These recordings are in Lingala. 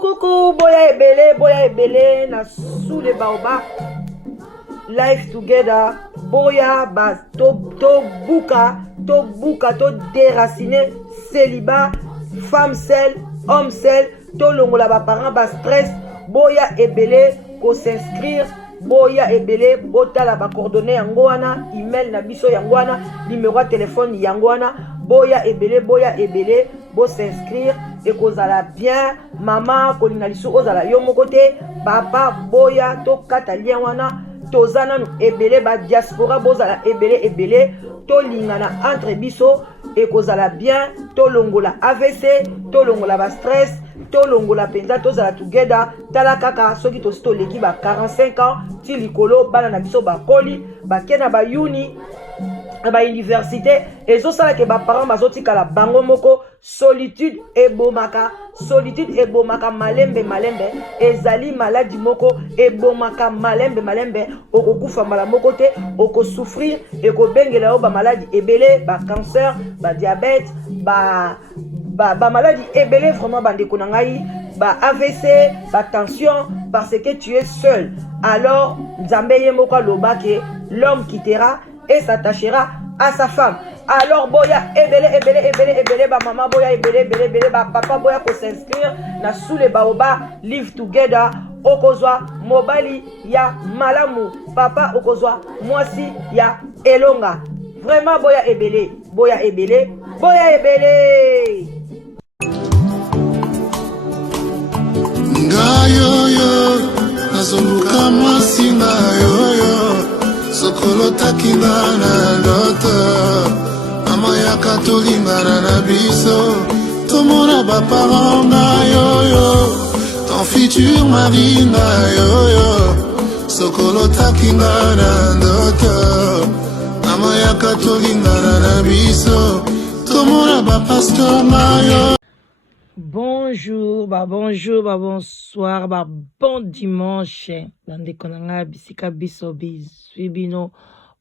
Coucou, boya ebele na sous les baobab. Life together, boya ba to buka, to déraciner célibat, femme seule, homme seul, to longola ba parents ba stress, boya ebele ko s'inscrire, boya ebele botala ba coordonnées yango wana, email na biso yango wana, numéro de téléphone yango wana, boya ebele bo s'inscrire et kozala bien, maman kolinga lisu ozala yo moko te, papa boya to kata lien wana, tozana nu ebele ba diaspora bozala ebele to lingana entre biso et kozala bien, to longola AVC, to longola ba stress, to longola penza tozala together, tala kaka soki to sto leki ba 45 ans ti likolo bana na biso ba koli ba kena ba uni ba université ezosala ke ba parents bazotikala bango moko. Solitude ebomaka malembe ezali maladi moko ebomaka malembe okokufa mbala moko te, okosouffrir ekobengela yo ba maladi ebele, ba cancer, ba diabète, ba maladi ebele vraiment bandeko na ngai, ba AVC, ba tension, parce que tu es seul. Alors Nzambe ye moko aloba ke l'homme quittera et s'attachera à sa femme. Alors boya ebele ba maman boya ebele ba papa boya ko s'inscrire na sous les baobab live together, okozwa mobali ya malamu, papa okozwa mwasi ya elonga. Vraiment boya ebele ngayoyo nazoluka mwasi ngayoyo sokolo takinga na loto mama yaka tolingana na biso tomona baparent na yoyo ton futur mari na yoyo sokolo takinga na ndoto mama yaka tolingana na biso tomona bapasteur na yoyo. Bonjour, bonsoir, bon dimanche. Dans konanga bisika biso bisubino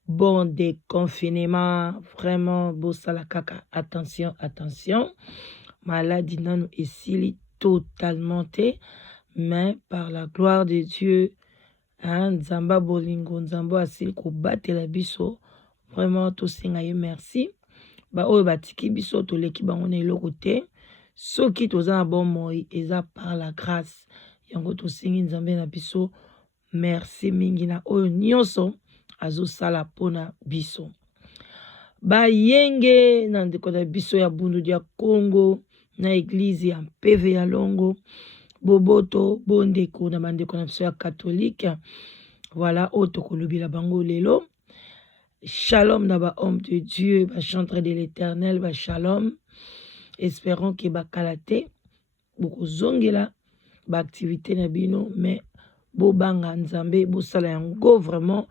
bon déconfinement. Vraiment bosala kaka. Attention. Maladie nanu esili totalement te, mais par la gloire de Dieu, Nzamba bolingo Nzambo asili ko batela biso. Vraiment to singa ye merci. Ba oyo batiki biso to leki bango na eloko te. Soki toza na bon moi eza par la grâce yango tosingi Nzambe na biso merci mingi na oyo nyonso azosala pona biso. Bayenge na ndeko na biso ya bundu dia Congo na église ya PV ya Longo boboto bondeko na bandeko na biso ya catholique. Voilà oto kolobila bango lelo. Shalom na ba homme de Dieu, ba chantre de l'Éternel, ba shalom. Espérons que bakalate boko zongela ba activité na bino, mais bo banga Nzambe bo sala yango vraiment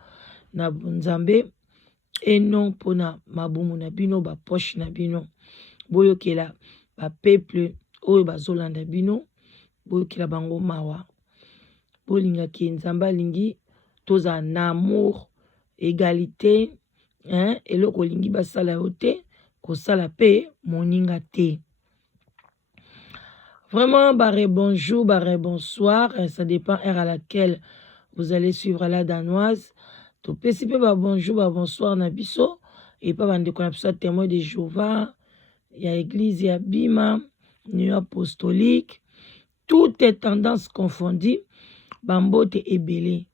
na Nzambe et non pona mabumu na bino ba poche na bino. Boyokela ba peuple oyo bazolanda bino, boyokela bango mawa. Bolinga ki Nzamba lingi toza na amour, égalité, eloko lingi basala yote kosala pe moninga te. Vraiment, bonjour, bonsoir. Ça dépend heure à laquelle vous allez suivre la danoise. To pesipe bonjour, bonsoir nabiso. Et pas bande qu'on a témoin de Jéhovah. Il y a église, il y a Bima, New apostolique. Toutes les tendances confondues. Bambote et belé.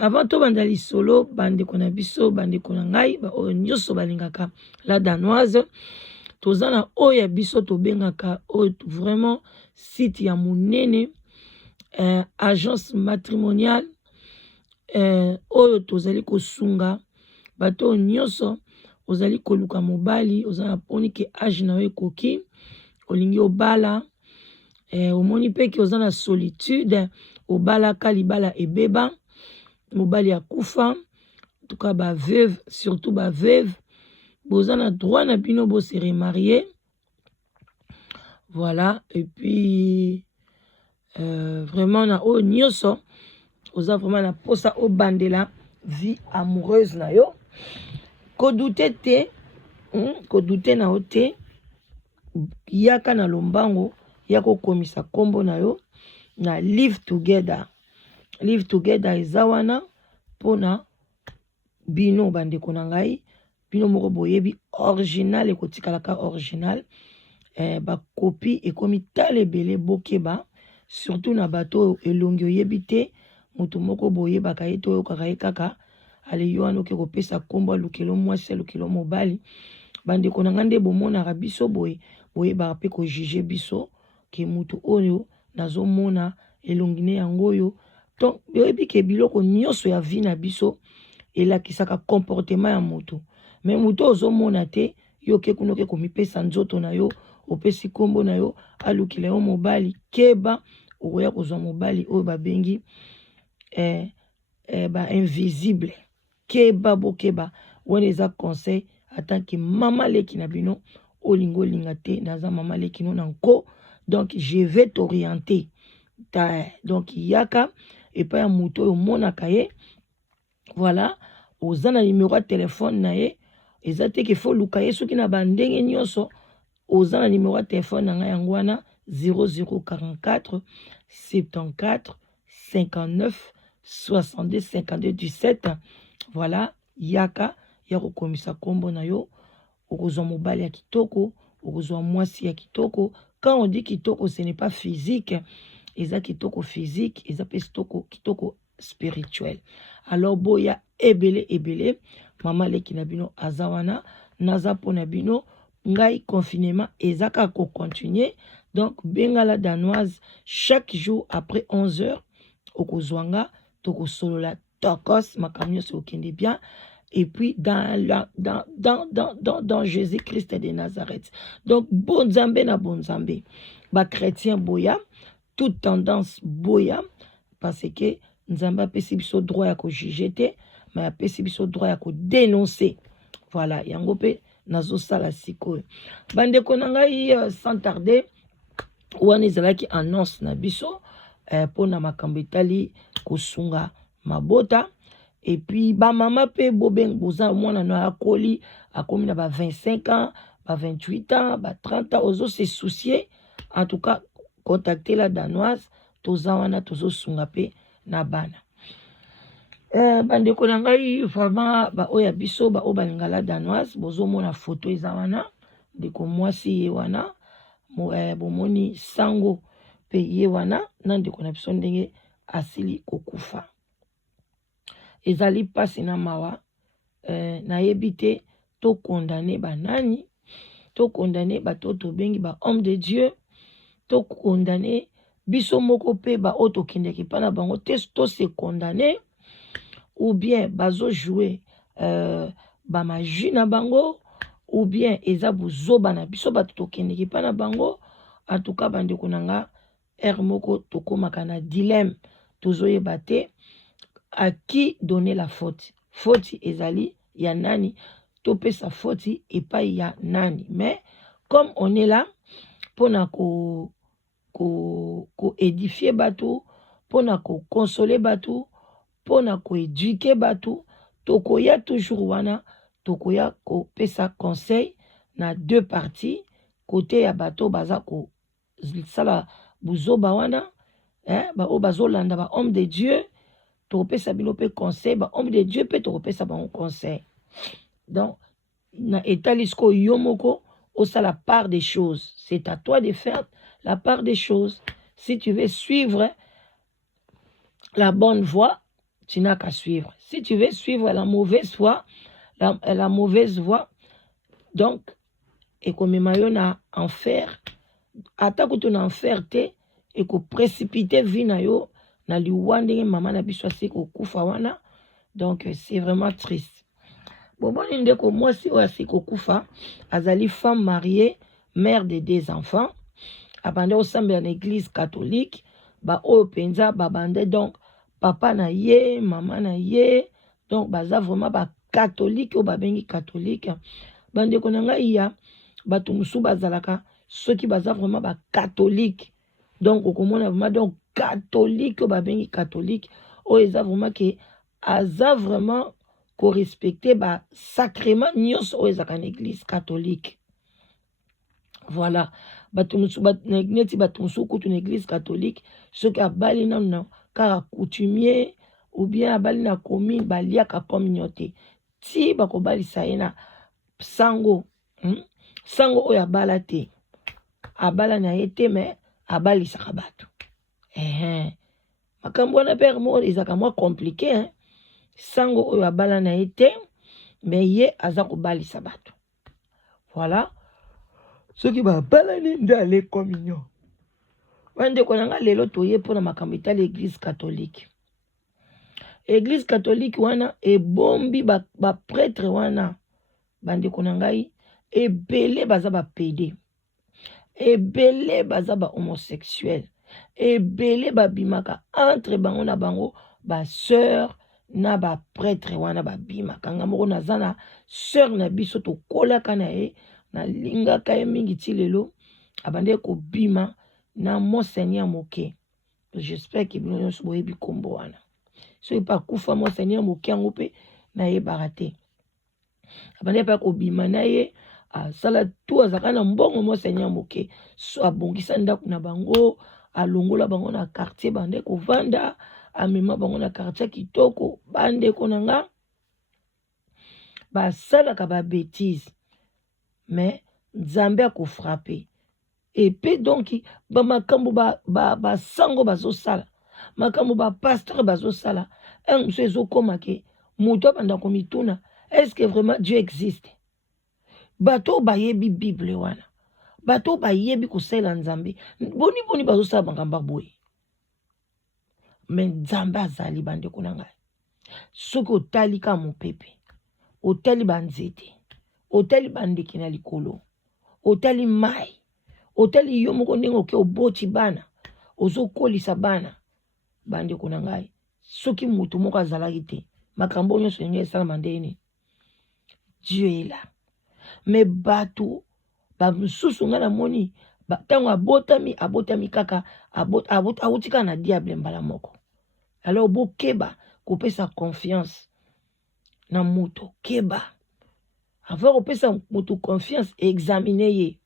Avant tout, bandali solo, bande qu'on a biso, bande qu'on a ngai, o nyoso balingaka la danoise. Tozana oya biso to bengaka o vraiment site ya munene, agence matrimoniale, oyo tozali kosunga bato nyoso ozali koluka mobali ozana poni ke age na we koki olingi obala, omoni pe ki ozana solitude obala kalibala ebeba mobali ya kufa, en tout cas ba veuve, surtout ba veuve. Vous avez droit na bino bo se remarier. Voilà, et puis vraiment na o nyoso oza vraiment na posa o bandela vie amoureuse na yo ko douter na yo te yaka na lombango ya kokomisa kombo na yo na live together eza wana mpona bino bandeko na ngai bino moko boyebi original ekotikalaka original bakopi ekomi tala ebele bokeba surtout na bato oyo elongi oyebi te moto moko boyebaka ye to oyokaka ye kaka ale yo wana oke kopesa kombo alukelo mwasi alukelo mobali bandeko na ngai nde bomonaka biso boyebaka mpe kojuge biso ke moto oyo nazomona elongi ne yango oyo donc boyebi ke biloko nyonso ya vi na biso elakisaka comportement ya moto me moto ozomona te yo ke kuna oke komipesa nzoto na yo opesi kombo na yo alukela yo mobali keba okoya kozwa mobali oyo babengi invisible keba bokeba wana eza conseil atanke mama leki na bino olingo linga te naza mama leki no na nko donc je vais t'orienter donc yaka epai ya moto oyo omonaka ye voilà oza na numero ya telefone na ye eza te ke fo luka ye soki na bandenge nyonso oza na numero ya telefone na ngai yango wana 0044 74 59 62 52 17 voilà yaka ya kokomisa kombo na yo okozwa mobali ya kitoko okozwa mwasi ya kitoko quand on dit kitoko ce n'est pas physique eza kitoko physique eza pe kitoko spirituel alors boya ebele mama leki na bino aza wana naza pona bino ngai confinement eza ka ko continuer donc bengala danoise chaque jour après 11h okozwanga tokosolola tokos makambo nyonso okende bien et puis dans Jésus-Christ de Nazareth. Donc bonzambe na bonzambe ba chrétien boya toute tendance boya parce que nzamba apesi biso droit ya ko juger te mais apesi biso droit ya ko dénoncer. Voilà yango pe nazo sala sikoyo bandeko na ngai sans tarder wana ezalaki annonce na biso pona makambo etali kosunga mabota et puis ba mama pe bobeng boza mwana no akoli akomi na ba 25 ans ba 28 ans ba 30 ans ozo se soucier en tout cas contacter la danoise toza wana tozo sunga pe na bana bandeko na ngai vraiment ba oya biso ba obalinga la danoise bozo mona photo eza wana ndeko mwasi ye wana bomoni sango pe ye wana na ndeko na biso ndenge asili kokufa ezali pasi na mawa nayebi te to condamné banani to condamné bato tobengi ba homme de Dieu to condamné biso moko pe ba oto kendeki pana bango te to se condamné ou bien bazo jouer ba magie na bango ou bien eza buzoba na biso bato tokendeki pana bango en tout cas bandeko nanga moko tokomaka na dilemme tozoyeba te à qui donner la faute ezali ya nani topesa faute epai ya nani mais comme on est là pona ko édifier bato pona ko consoler bato pona ko éduquer bato tokoya toujours wana tokoya ko pesa conseil na deux parties côté ya bato baza ko sala buzoba wana ba o bazolanda ba homme de Dieu topesa bino pe conseil ba homme de Dieu pe topesa ba conseil donc na etalisko yomoko osa la part des choses c'est à toi de faire la part des choses si tu veux suivre la bonne voie tu n'as qu'à suivre si tu veux suivre la mauvaise voie la mauvaise voie donc ekomema yo na enfer atako to na enfer te eko précipiter vie na yo na liwa ndenge mama na biso asi kokufa wana donc c'est vraiment triste boboni ndeko mwasi oyo asi kokufa azali femme mariée mère de 2 enfants abande osambela na église catholique ba oyo penza babande donc papa na ye mama na ye donc baza vraiment ba catholique oyo babengi catholique bandeko na ngai ya bato mosusu bazalaka ceux qui baza vraiment ba catholique donc okomona vraiment donc catholique ba bengi catholique o eza vraiment que aza vraiment ko respecter ba sacrement nyonso o ezaka na église catholique. Voilà, neti bato mosusu kutu na église catholique soki abali nanu na kaka coutumier ou bien abali na commune baliaka communion te ti bakobalisa ye na sango sango oyo abala te abala na ye te me abalisaka bato makambo wana pere moko ezaka mwa compliqué sango oyo abala na ye te me ye aza kobalisa bato. Voilà, soki babalani nde ale communion bandeko na nga lelo toye mpona makambo etali église catholique. Église catholique wana ebombi baprêtre wana bandeko na ngai ebele baza bapede, ebele baza bahomosexuel, ebele babimaka entre bango na bango basœur na baprêtre wana babimaka. Nga moko naza na sœur na biso tokolaka na ye nalingaka ye mingi ti lelo abande kobima na monseigneur moke. J'espère que bino nyonso boyebi kombo wana soki mpe akufa monseigneur moke yango mpe nayebaka te abande mpe kobima na ye asala tu azalaka na mbongo monseigneur moke so abongisa ndako na bango alongola bango na quartier bande kovanda amema bango na quartier kitoko bandeko na nga basalaka babétise mais nzambe akofrape epe donc bamakambo basango bazosala makambo bapasteur bazosala mosu ezokoma ke moto abanda komituna est-ce que vraiment Dieu existe. Bato bayebi Bible wana bato bayebi kosalela nzambe boni bazosala makambo boye me nzambe azali bandeko na ngai soki otali ka mopepe otali banzete otali bandeke na likolo otali mai otali yo moko ndenge oke oboti bana ozokolisa bana bandeko na ngai soki moto moko azalaki te makambo nyonso ndenge esalama ndeni Dieu est là. Me bato bamosusu nga namoni ntango abotami kaka awutika na diable mbala moko. Alors bokeba kopesa confiance na moto keba avant kopesa moto confiance examine ye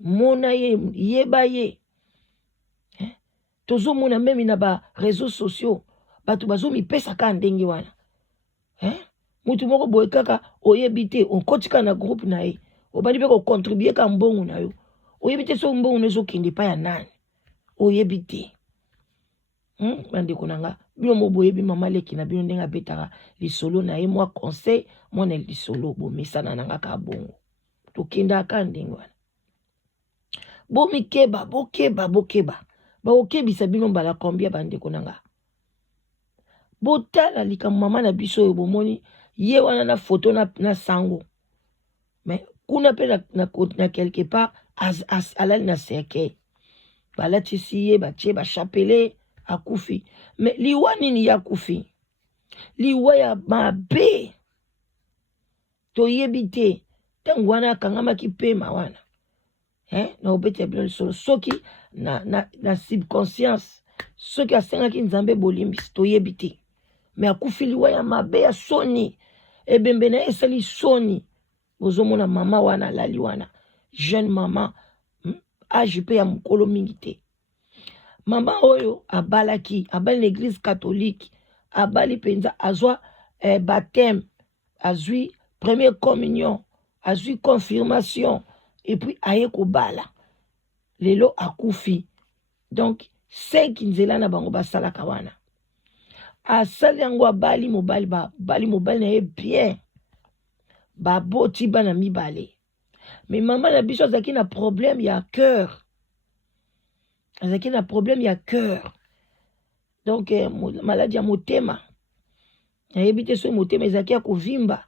mona ye yeba ye tozomona meme na ba réseaux sociaux bato bazomipesa ka ndenge wana mutu moko boye kaka oyebi te okotika na groupe na ye obandi mpe kocontribue ka mbongo na yo oyebi te so mbongo na ezokende pa ya nani oyebi te bandeko na nga bino mo boyebi mama leki na bino ndenge abetaka lisolo na ye mwa conseil mwana lisolo bomesana na nga ka bongo tokendaka ndenge wana bomikeba bokeba bakokebisa bino mbala kombia bandeko na nga botala likambo mama na biso oyo bomoni ye wana na foto na sango mais kuna pe na quelque part alali na cercueil balatisi ye batie bachapele akufi mais liwa nini ya akufi liwa ya mabe toyebi te ntango wana akangamaki pema wana na obeti ya bino lisolo soki na subconscience soki asengaki nzambe bolimbisi toyebi te mais akufi liwa ya mabe ya soni ebembe na esali soni bozomona mama wana alali wana jeune mama age pe ya mokolo mingi te mama oyo abali l'église catholique abali penza azwa baptême azwi première communion azwi confirmation et puis aye kobala lelo akufi donc senki nzela na bango basalaka wana asali yango abali mobali na ye bien baboti bana mibale mais mama na biso azalaki na problème ya cœur donc maladie ya motema nayebi te soki motema ezalaki ya kovimba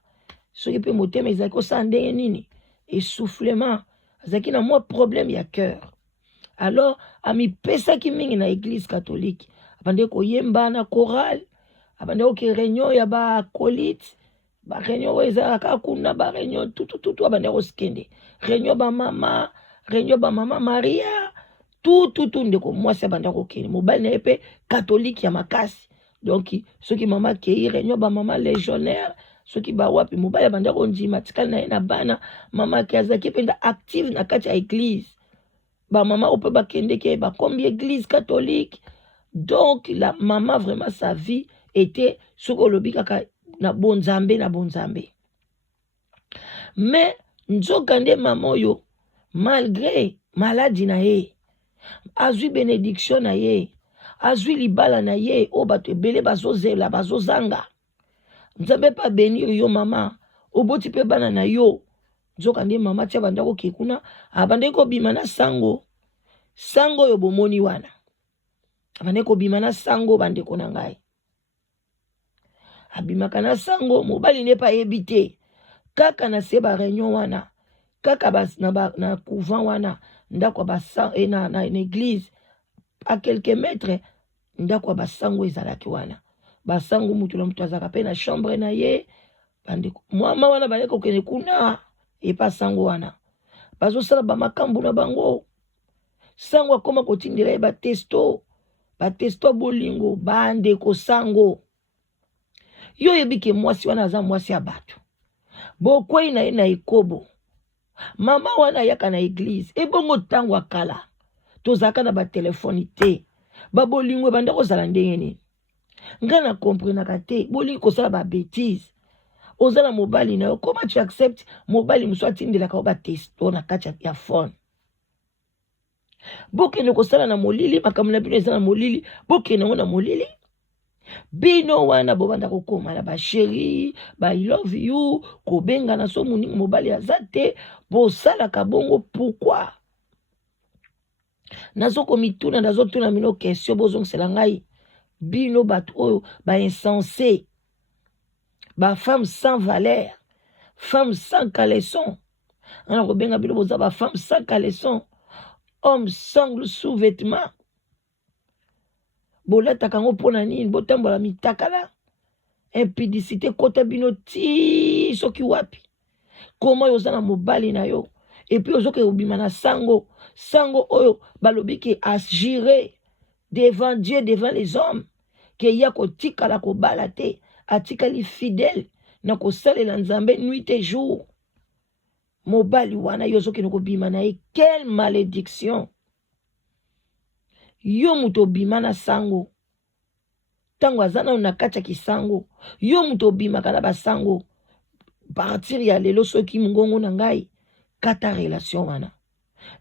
soki mpe motema ezalaki kosala ndenge nini essoufflement azalaki na mwa problème ya cœur alors amipesaki mingi na église catholique abandeki koyemba na chorale abandeki koke réunion ya bacolite baréunion oyo ezalaka kuna baréunion tutututu abandeki kosikende réunion bamama réunion ba mama Maria tout ndeko mwasi banda ko kene mobali na epe catholique ya makasi donc ceux qui mama kei réunion ba mama légionnaire ceux qui ba wapi mobali banda ko ndima tikali na bana mama kiazaki penda active na kati ya église ba mama ope ba kende ke ba kombi église catholique donc la maman vraiment sa vie était soko lobi kaka na bonzambe mais nzoka nde mama yo malgré maladie na ye azwi bénédiction na ye azwi libala na ye o bato ebele bazozela bazozanga nzambe pa bénir yo mama oboti pe bana na yo nzoka nde mama tia banda ko kekuna abande ko bima na sango yo bomoni wana abande ko bima na sango bande ko na ngai abimaka na sango mobali ne pa yebite kaka na se ba réunion wana kaka na couvent wana ndako basa na église à quelques mètres ndako basango ezalaki wana basango mutu na mutu azaka pe na chambre na ye bande mama wana bale ko kene kuna e pa sango wana bazosala ba makambu na bango sango akoma kotindela ba testo bolingo bande ko sango yo yebike mwasi wana aza mwasi ya bato bokwei na ye na ikobo mama wana yaka na église ebongo tango akala tozaka na ba telefoni te babolingo banda kozala ndenge nini nga na komprenaka te bolingi kosala ba bêtise ozala mobali na yo comment tu acceptes mobali musu atindelaka yo batesto na kati ya phone bokende kosala na molili makambo na bino eza na molili bokende ngo na molili bino wana bobanda kokoma na ba chéri ba I love you kobenga na so moningi mobali aza te bosalaka bongo pourquoi nazokomituna nazotuna mino question bozongisela ngai bino bato oyo ba insensé ba femme sans valeur femme sans caleçon ana kobenga bino boza ba femme sans caleçon homme sans sous-vêtement bolataka ngo mpona nini botambola mitakala impudicité kota bino ti soki wapi koma yo oza na mobali na yo epuis ozoke obima na sango oyo balobi ke agire devant Dieu devant les hommes ke ya kotikala kobala te atikali fidèle na kosalela nzambe nuit et jour mobali wana yo ozokende kobima na ye quelle malédiction yo muto bima na sango tango azana na kati ya kisango yo muto bimaka na basango partir ya lelo soki mungongo na ngai kata relation wana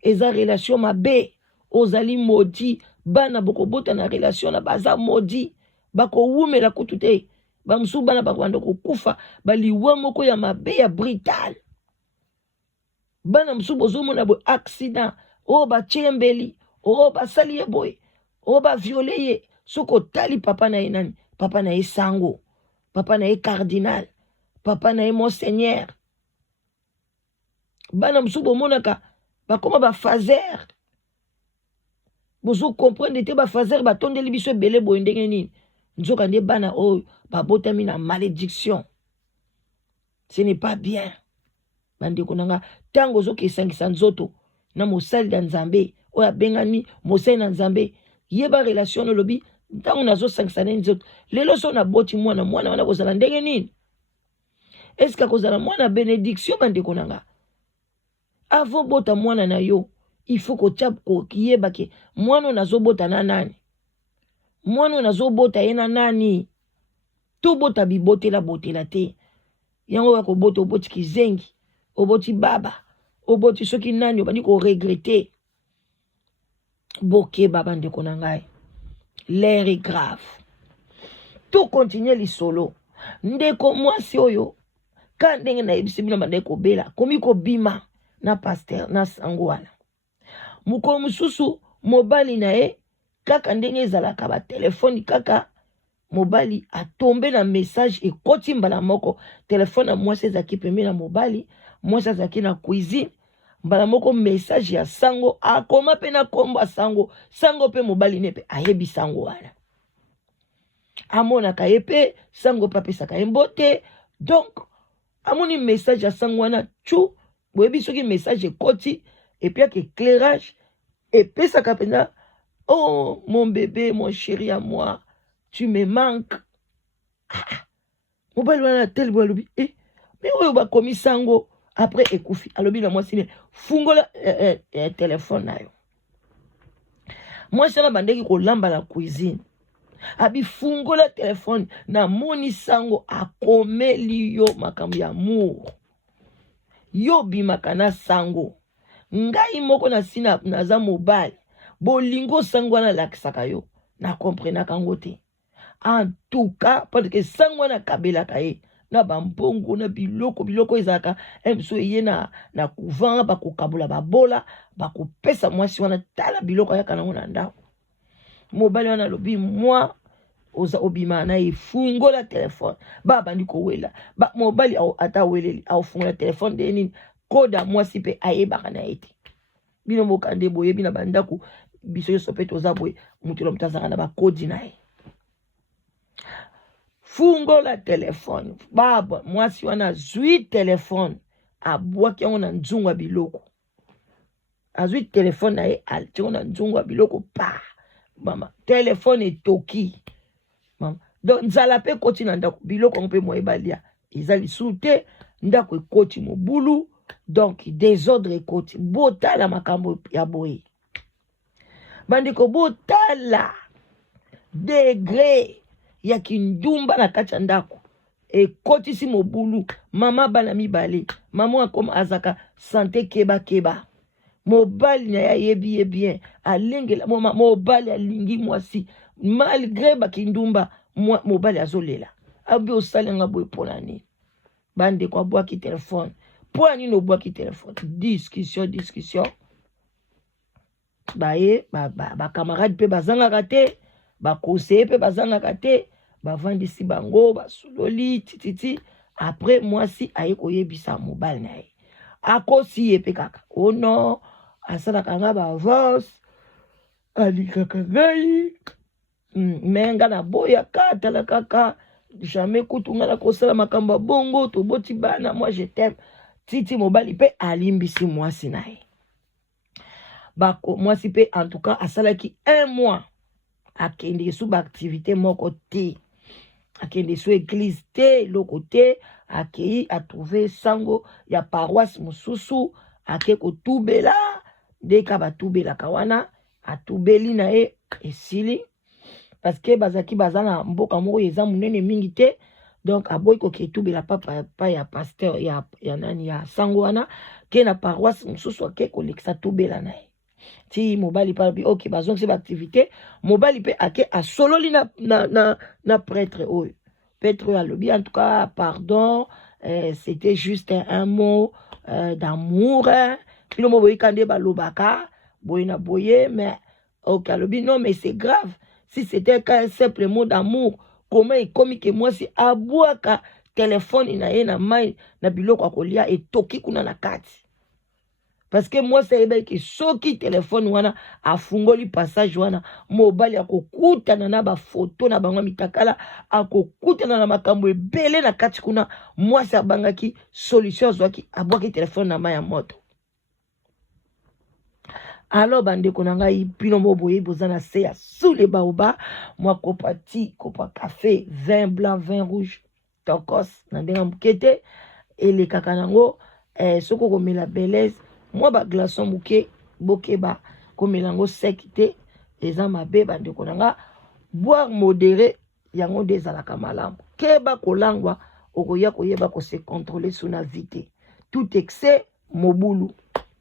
eza relation mabe ozali maudit bana bokobota na relation na baza maudit bakowumela kutu te bamusu bana bakwanda kokufa baliwa moko ya mabe ya brutal bana musu bozomona bo accident o bachembeli o basali ye boy o ba violé ye soko tali papa na ye nani papa na ye sango papa na ye cardinal papa na ye monseigneur bana musu bomonaka bakoma ba fazer bozo comprendre te ba fazer batondeli biso ebele boye ndenge nini nzoka nde bana oyo babotami na malédiction ce n'est pas bien bandeko nanga tango ozokesangisa nzoto na mosali ya nzambe oyo abengani mosali na nzambe yeba relation olobi ntango nazosangisa na nzoto lelo so naboti mwana wana kozala ndenge nini eske kozala mwana bénédiction bandeko nanga avant bota mwana na yo il faut koyeba ke mwana nazobota na nani mwana nazobota ye na nani to bota botela te yango ya kobota oboti kizengi oboti baba oboti soki nani obandi ko regretter bokeba bandeko na ngai l'air est grave tout continue lisolo ndeko mwasi oyo ka ndenge na yebisi bino bandeko bela komi kobima na pasteur na sango wana mukolo mususu mobali na ye kaka ndenge ezalaka ba telefoni kaka mobali atombe na message ekoti mbala moko telefone na mwasi ezaki pembe na mobali mwasi azaki na cuisine mbala moko message ya sango akoma pe na kombo sango pe mobali ne pe ayebi sango wana amonaka ye pe sango pe apesaka ye mbote donc amoni message ya sango wana tu boyebi soki message ekoti et puis avec éclairage et puis ça kapena oh mon bébé mon chéri à moi tu me manques mobali wana tel boy alobi mais oyo bakomi sango après ekufi alobi na mwasi ne fungola téléphone na yo mwasi wana bandeki kolamba la cuisine abi fungola téléphone na moni sango akomeli yo makambo ya amour yo bimaka na sango ngai moko na sina naza mobali bolingo sango wana lakisaka yo na komprenaka yango te en tout cas parce que sango wana kabelaka ye na bambongo na biloko ezalaka mso eye na couvent bakokabula babola bakopesa mwasi wana tala biloko ayaka nango na ndako mobali wana alobi mwa oza obima na ye fungola telefone babandi kowela mobali ata weleli aofungola telefone de nini koda mwasi mpe ayebaka na ye te bino mokande boyebi na bandako biso nyonso mpe toza boye mutelo moto azalaka na bakodi na ye fungola telefone baba mwasi wana azwi telefone abwaki yango na nzungu ya biloko azwi telefone na ye atiyango na nzungu ya biloko pa mama telefone etoki mama donc nzala mpe ekoti na ndako biloko yango mpe moyebalia eza lisusu te ndako ekoti mobulu donc désordre ekoti botala makambo ya boye bandeko botala degré ya kindumba na kati ya ndako ekotisi mobulu mama bana mibale mama akoma azaka sante keba mobali na ya yebi bien alengela mobali alingi mwasi malgré bakindumba mobali azolela abi osalenga boye mpona nini bandeko abwaki telefone mpo ya nini obwaki telefone discussion baye bakamarade mpe bazangaka te bakoseye mpe bazangaka te bavandisi bango basololi tititi après mwasi aye koyebisa mobali na ye akosi ye mpe kaka oh non asalaka nga baavance alikaka ngai me nga na boyaka tala kaka jamais kutu nga nakosala makambo ya bongo toboti bana moi je t'aime titi mobali mpe alimbisi mwasi na ye mwasi mpe en tout cas asalaki 1 mois akende sous baactivité moko te akende sous église te eloko te akei atrouve sango ya paroisse mosusu ake kotubela ndeka batubelaka wana atubeli na ye esili parce que bazaki baza na mboka moko eza monene mingi te donc aboyi koke etubela pa ya pasteur ya nani ya sango wana ke na paroisse mosusu ake kolekisa tubela na ye ti mobali pa ok bazongisi baactivité mobali mpe ake asololi na prêtre oyo prêtre oyo alobi en tout cas pardon c'était juste un mot d'amour bino mo boyika nde balobaka boye na boye mais ok alobi non mais c'est grave si c'était qu'un simple mot d'amour comment ekomi ke mwasi abwaka telefone na ye na mai na biloko akolia etoki kuna na kati parce que moi c'est que soki téléphone wana afungoli passage wana mobali akokutana na ba photo na bango mitakala akokutana na makambo ebele na kati kuna mwasi abangaki solution zwaki abwaki téléphone na mai ya moto alors bandeko na ngai pino moboye bozana se ya sous les baoba moi kopati kopa café vin blanc vin rouge tokos na ndenga mukete ele kakanango soko komela belaise moi ba glaçon muke bokeba komelango sec te eza mabe bandeko na nga boire modéré yango dezalaka malamu keba kolangwa okoya koyeba ko se contrôler sous na vite tout excès mobulu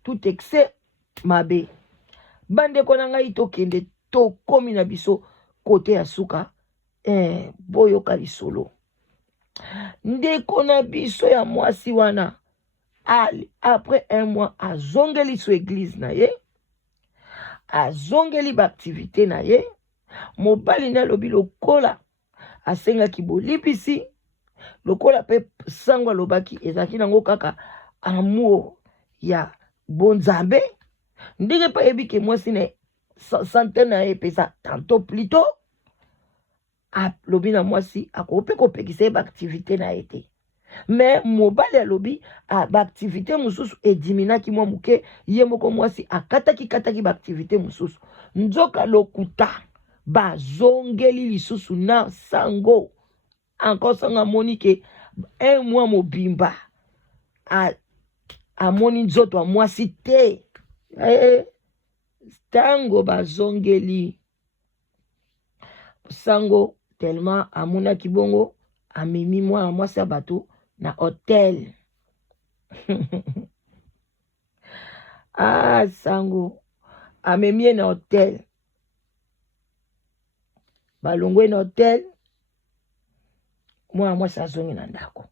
tout excès mabe bandeko na ngai tokende tokomi na biso kote ya suka boyoka lisolo ndeko na biso ya mwasi wana ali après 1 mois azongeli su église na ye azongeli baactivité na ye mobali na lobi lokola asengaki bolipisi lokola pe sango alobaki ezalaki nango kaka amour ya bonzambe ndenge pa yebi ke mwasi na centaine na ye pesa tantôt plutôt alobi na mwasi akope kopekisa ye baactivité na ye te mais mobali alobi ba activité mususu ediminaki mwa muke ye moko mwasi kataki ba activité mususu nzoka lokuta bazongeli lisusu na sango encore sanga monike un mois mobimba amoni nzoto wa mwasi te tango bazongeli sango tellement amonaki bongo amemi mwana mwasi ya bato na hotel sango amemi na hotel balongwe na hotel mwana mwasi azongi na ndako.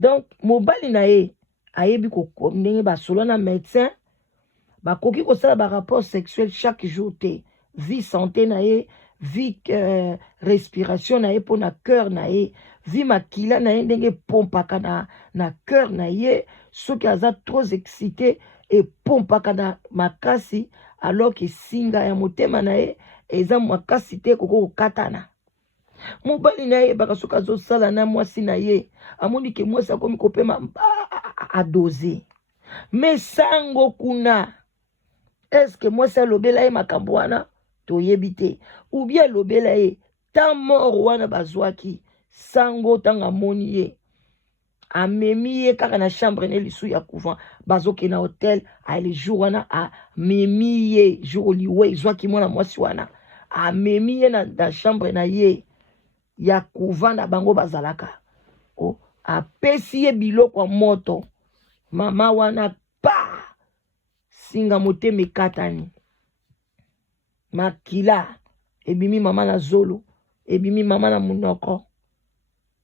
Donc mobali na ye ayebi ko ndenge basolo na médecin bakoki kosala ba rapport sexuel chaque jour te vie santé na ye vie respiration na ye po na cœur na ye vie makila na ye ndenge pompaka na cœur na ye soki aza trop excité et pompaka na makasi alors que singa ya motema na ye eza makasi te koko kokatana. Mobali na ye baka soki azosala na mwasi na ye amoni ke mwasi akomi kopema adoze mais sango kuna est-ce que mwasi alobela ye makambo wana toyebi te ou bien alobela ye ta mort wana bazwaki sango tanga amoni ye amemi ye kaka na chambre ne lisu ya couvent bazoke na hotel le jour wana amemi ye jour liwe zwaki mwana mwasi wana amemi ye na chambre na ye ya couvent na bango bazalaka apesi ye biloko moto mama wana pa singa motema ekatani makila ebimi mama na zolo ebimi mama na munoko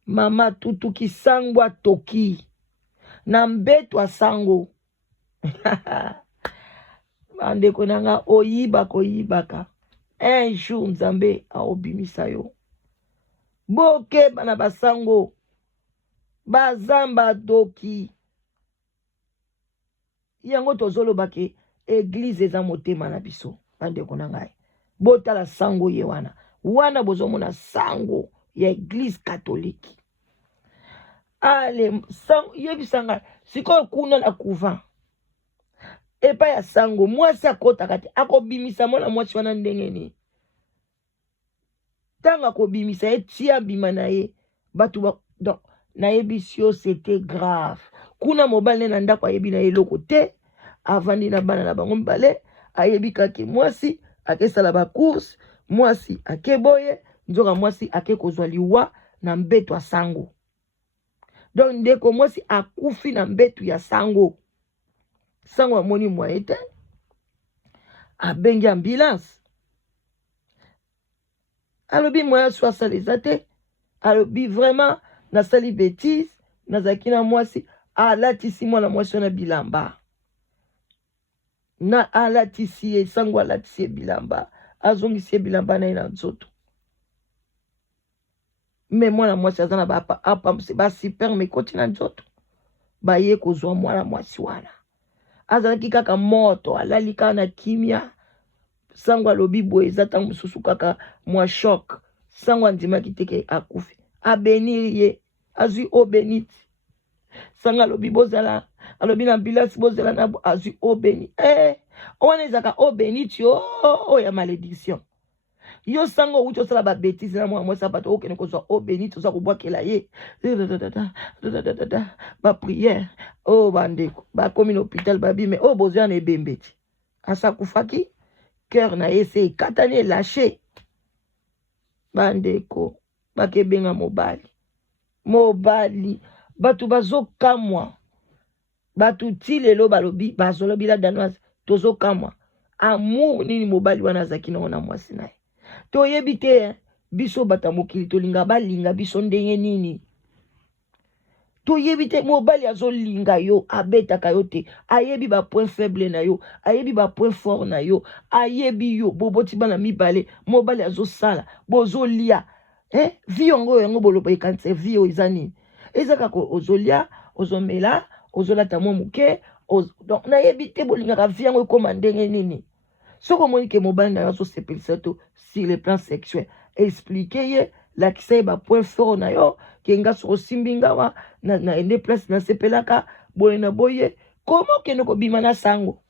mama tutuki sangwa toki na mbeto sango bandeko nanga oyiba koyibaka un jour nzambe aobimisa yo boke bana basango bazamba toki yango tozoloba ke église eza motema na biso bandeko na ngai botala sango ye wana bozomona sango ya église catholique ale sango yebisanga sikoyo kuna na couvent epa ya sango mwasi akotaka te akobimisa mwana mwasi wana ndenge ni tanga kobimisa ye tia bima na ye batu donc nayebi sio c'était grave kuna mobali na ndako ayebi na eloko te avandi na bana na bango mibale ayebi kake mwasi akesala ba course mwasi akeboye nzoka mwasi akekozwa liwa na mbeto sango donc ndeko mwasi akufi na mbeto ya sango amoni mwaye te abengi ambulance alobi moya so asala eza te alobi vraiment nasali bêtise nazalaki na mwasi alatisi mwana mwasi wana bilamba na alatisi ye sango alatisi ye bilamba azongisi ye bilamba na ye na nzoto me mwana mwasi aza na ba superme ekoti na nzoto baye kozwa mwana mwasi wana azalaki kaka moto alali kaka na kimia sango alobi boye eza ntango mosusu kaka mwa shock sango andimaki teke akufi abenir ye azwi obeniti sango alobi bozala alobi na ambulance bozala na azwi obeni wana ezaka obeniti o ya malédiction yo sango uti osala babétise na mwana mwasi bato okende kozwa obeniti oza kobwakela ye bapriere bandeko bakomi na hôpital babime bozwa na ebembe ti asakufaki cœur na ye se ekatani elashe bandeko bakebenga mobali bato bazokamwa bato ti lelo balobi bazolobi la danoise tozokamwa amour nini mobali wana azaki nango na mwasi na ye toyebi te biso bata mokili tolinga balinga biso ndenge nini toyebi te mobali azolinga yo abetaka yo te ayebi ba point faible na yo ayebi ba point fort na yo ayebi yo boboti bana mibale mobali azosala bozolia vi yango boloba ekanise vi yo eza nini eza kaka ozolia ozomela ozolata mwa moke donc nayebi te bolingaka vi yango ekoma ndenge nini soko omoni ke mobali na yo azosepelisa to sur le plan sexuel explique ye la kisa ba point fort na yo kenga so simbinga wa na ende place na sepelaka boye na boye comment que no ko bima na sango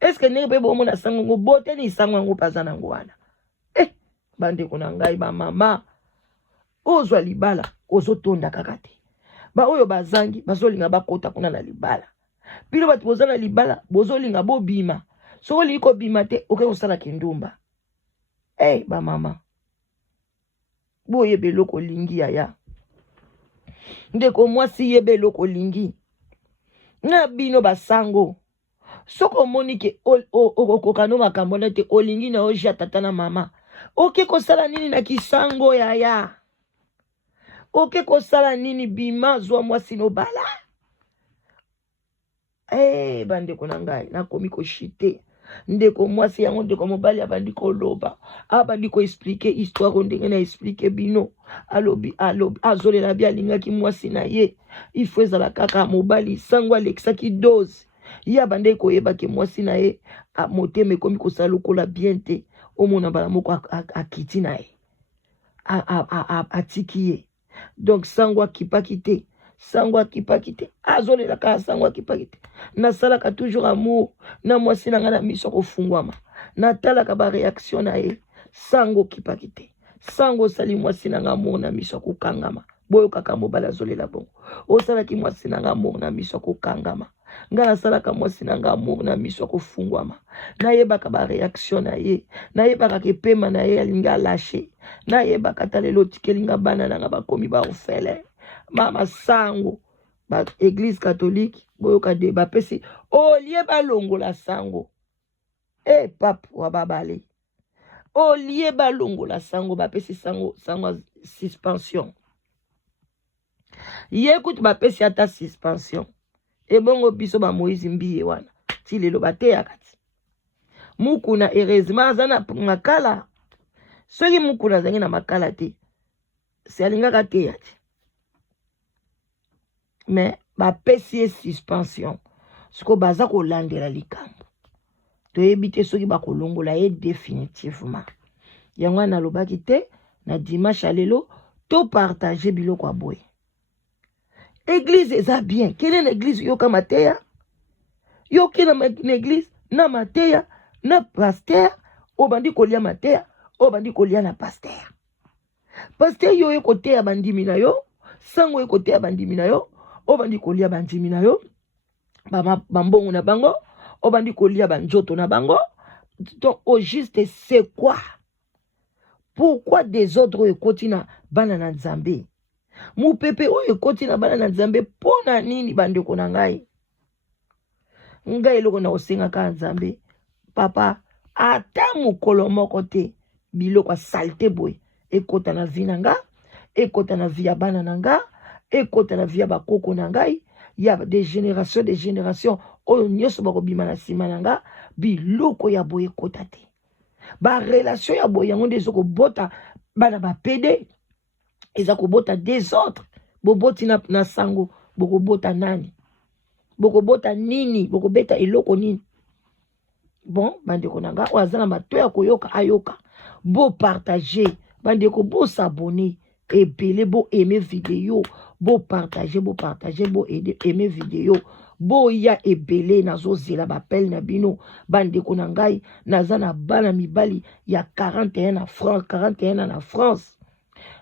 est-ce que ne pe bo mo na sango ngo bote ni sango ngo pazana ngwana bande ko na ngai ba mama ozwa libala ozotonda kakate ba oyo bazangi bazolinga bakota kuna na libala pilo batu bozana libala bozolinga bobima so oli ko bima te oke kosala kindumba ba mama boye beloko lingi ya ndeko mwasi ye beloko lingi na bino basango soko monike okokano makambo na te olingi na oja tata na mama oke kosala nini na kisango ya oke kosala nini bima zwa mwasi no bala bandeko na ngai nakomi koshite ndeko mwasi yango ndeko mobali abandi koloba abandi ko expliquer histoire ndenge na expliquer bino alobi azolela bia lingaki mwasi na ye il faut ezala kaka mobali sango alexaki dose ya bande koyeba ke mwasi na ye motema ekomi kosala lokola bien te omona bala moko akiti na ye atiki ye donc sango akipaki te sango akipaki te azolela kaka sango akipaki te nasalaka toujours amour na mwasi na nga na miso kofungwama natalaka ba réaction na ye sango akipaki te sango osali mwasi na nga amour na miso kokangama boyo kaka mobala azolela bongo osalaki mwasi na nga amour na miso kokangama nga nasalaka mwasi na nga amour na miso kofungwama nayebaka ba réaction na ye nayebaka kepema na ye alinga lâché nayebaka ta lelo tikelinga bana na nga bakomi ba orphelin mama sango ba église catholique boyoka de bapesi olie balongola sango pape wa babale olie balongola sango bapesi sango suspension yekuti bapesi ata suspension ebongo biso ba Moïse mbiye wana ti lelo bateyaka ti mukuna heureusement aza na makala soki mukuna azangi na makala te si alingaka teya ti mais bapesi ye suspension siko baza kolandela likambo toyebi te soki bakolongola ye définitivement yango wana alobaki te na dimanche alelo to partage biloko aboye église eza bien kele na église yoka mateya yoki na église na mateya na pasteur obandi kolia mateya obandi kolia na pasteur yo ekoteya bandimi na yo sango ekoteya bandimi na yo obandi kolia bandimi na yo bambongo na bango obandi kolia banjoto na bango donc au juste c'est quoi pourquoi désordre ekoti na bana na Nzambe mupepe oyo ekoti na bana na Nzambe pona nini bandeko na ngai ngai eloko na osengaka Nzambe papa ata mokolo moko te biloko asalte boye ekota na vi na nga ekota na vi ya bana na nga ekota na vi ya bakoko na ngai ya des générations oyo nyonso bakobima na nsima na nga biloko ya boye ekota te ba relation ya boye yango nde ezokobota bana bapede eza kobota des autres boboti na sango bokobota nani bokobota nini bokobeta eloko nini bon bandeko na nga oyo aza na mato ya koyoka ayoka bo partager bandeko bo s'abonner ebele bo aimer vidéo bo partager bo aimer vidéo bo ya ebele nazozela bapel na bino bandeko na ngai naza na bana mibali ya 41 na France 41 na France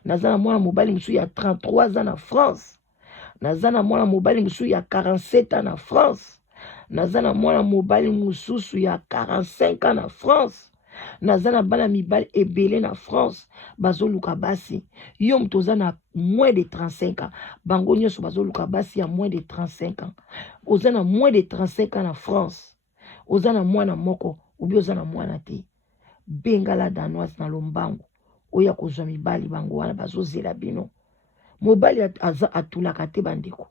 naza na mwana mobali musu ya 33 ans na France naza na mwana mobali musu ya 47 ans na France naza na mwana mobali mususu ya 45 ans na France naza na bana mibali ebele na France bazoluka basi yo mutu oza na moins de 35 ans bango nyonso bazoluka basi ya moins de 35 ans oza na moins de 35 ans na France oza na mwana moko obi oza na mwana te bengala danoise na lombango oya kozwa mibali bango wana bazozela bino mobali aza atulaka te bandeko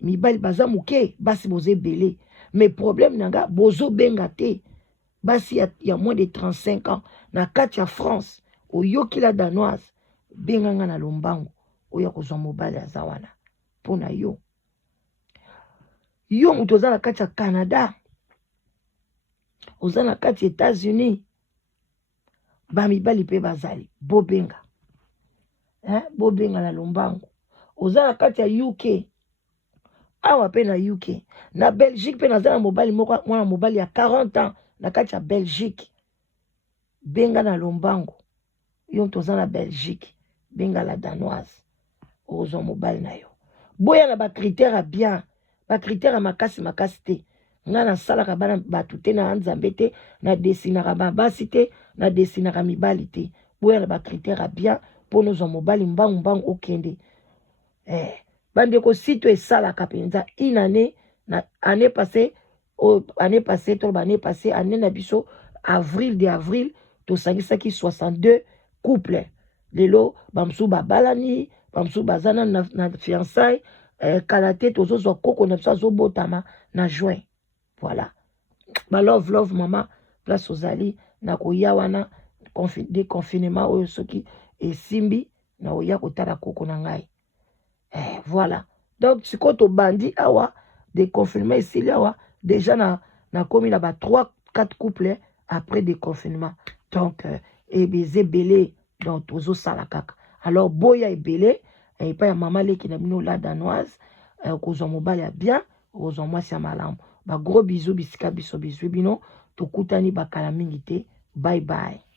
mibali baza muke basi boze ebele mais problème nanga bozo benga te basi ya moins de 35 ans na kati ya France oyoki la danoise benganga na lombango oya kozwa mobali aza wana pona yo mutu oza na kati ya Canada oza na kati ya États-Unis bamibali pe bazali bobenga bobenga na lombango oza na kati ya UK awa pe na UK na Belgique pe naza na mobali moko mwana mobali ya 40 ans na kati ya Belgique benga na lombango yo toza na Belgique benga la danoise ozwa mobali na yo boya na bakritère ya bien bakritère ya makasi te nga nasalaka bana bato te na nzambe te na desinaka babasi te na desinaka mibali te boya na bakritère ya bien mpo nozwa mobali mbangu okende bandeko sito esalaka mpenza inane na année passée année na biso avril tosangisaki 62 couple lelo bamosusu babalani bamosusu baza na fiançailles kala te tozozwa koko na biso azobotama na juin voilà love mama place ozali na koya wana déconfinement oyo soki esimbi na oya kotala koko na ngai voilà donc sikoyo tobandi awa déconfinement esili awa déjà na komi na ba 3-4 couple après déconfinement donc ebeze ebele donc tozosala kaka alors boya ebele epai ya mama leki na bino la danoise kozwa mobali ya bien kozwa mwasi ya malamu ba gros bisous bisika biso bizwi bino tokutani bakala mingi te bye bye.